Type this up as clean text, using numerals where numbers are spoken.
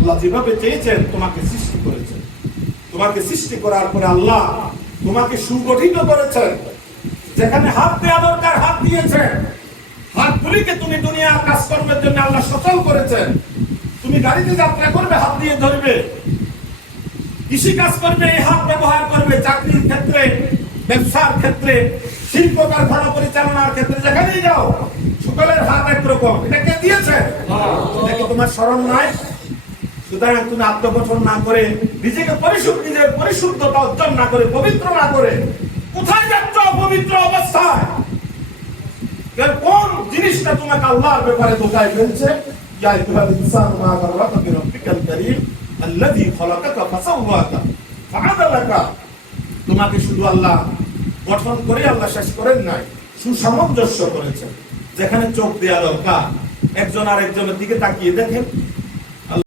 আল্লাহ যেভাবে চেয়েছেন তোমাকে সৃষ্টি করেছেন। তোমাকে সৃষ্টি করার পরে আল্লাহ তোমাকে সুগঠিত করেছেন। যেখানে হাত দেওয়া দরকার হাত দিয়েছেন। হাতগুলিকে তুমি দুনিয়ার কাজকর্মের জন্য আল্লাহ সচল করেছেন। তুমি গাড়িতে যাত্রা করবে হাত দিয়ে ধরবে, কৃষি কাজ করবে এই হাত ব্যবহার করবে, চাকরির ক্ষেত্রে, ব্যবসার ক্ষেত্রে, শিল্প কারখানা পরিচালনার ক্ষেত্রে যেখানেই যাও সকলের হাত একরকম। এটা কে দিয়েছে? এটা কি তোমার স্মরণ নাই? সুতরাং তুমি আত্মগঠন না করে, নিজের পরিশুদ্ধতা অর্জন না করে, পবিত্র না করে কোথায় যাচ্ছ অপবিত্র অবস্থায়? কোন জিনিসটা তোমাকে আল্লাহর ব্যাপারে ধোঁকায় ফেলছে? ইয়া আইয়ুহাল ইনসানু মা গাররাকা বিরাব্বিকাল কারীম আল্লাযী খালাকাকা ফাসাওয়াকা ফাআদালাকা। তোমাকে শুধু আল্লাহ গঠন করে আল্লাহ শেষ করেন নাই, সুসামঞ্জস্য করেছেন। যেখানে চোখ দেওয়া দরকার, একজন আর একজনের দিকে তাকিয়ে দেখেন,